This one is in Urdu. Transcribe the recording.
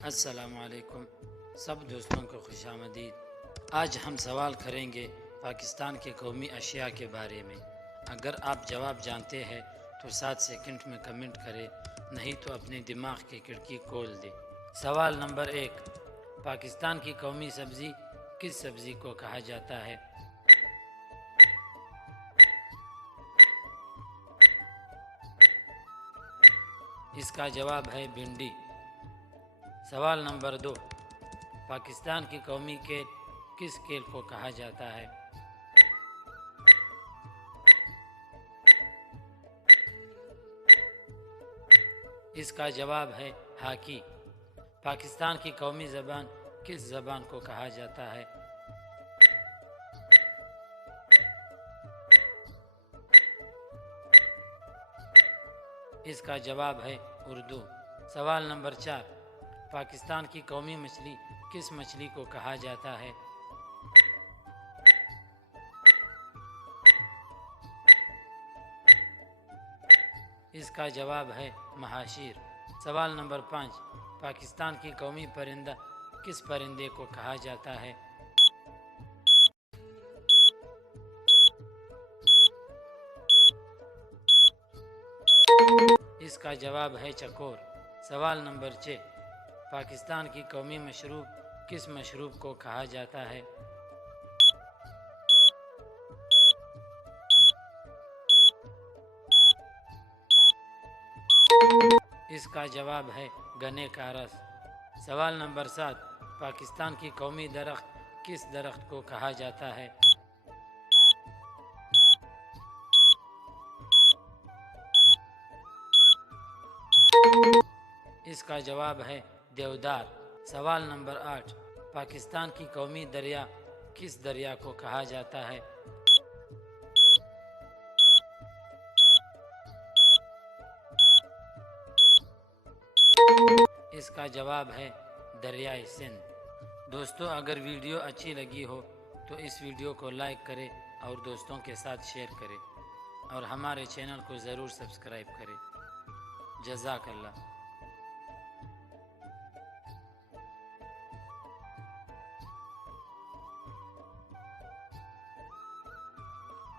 السلام علیکم سب دوستوں کو خوش آمدید۔ آج ہم سوال کریں گے پاکستان کے قومی اشیاء کے بارے میں۔ اگر آپ جواب جانتے ہیں تو 7 سیکنڈ میں کمنٹ کریں، نہیں تو اپنے دماغ کی کھڑکی کھول دیں۔ سوال نمبر 1، پاکستان کی قومی سبزی کس سبزی کو کہا جاتا ہے؟ اس کا جواب ہے بھنڈی۔ سوال نمبر 2، پاکستان کی قومی کھیل کس کھیل کو کہا جاتا ہے؟ اس کا جواب ہے ہاکی۔ پاکستان کی قومی زبان کس زبان کو کہا جاتا ہے؟ اس کا جواب ہے اردو۔ سوال نمبر 4، پاکستان کی قومی مچھلی کس مچھلی کو کہا جاتا ہے؟ اس کا جواب ہے مہاشیر۔ سوال نمبر 5، پاکستان کی قومی پرندہ کس پرندے کو کہا جاتا ہے؟ اس کا جواب ہے چکور۔ سوال نمبر 6، پاکستان کی قومی مشروب کس مشروب کو کہا جاتا ہے؟ اس کا جواب ہے گنے کا رس۔ سوال نمبر 7، پاکستان کی قومی درخت کس درخت کو کہا جاتا ہے؟ اس کا جواب ہے دیودار۔ سوال نمبر 8، پاکستان کی قومی دریا کس دریا کو کہا جاتا ہے؟ اس کا جواب ہے دریائے سندھ۔ دوستو، اگر ویڈیو اچھی لگی ہو تو اس ویڈیو کو لائک کریں اور دوستوں کے ساتھ شیئر کریں، اور ہمارے چینل کو ضرور سبسکرائب کریں۔ جزاک اللہ۔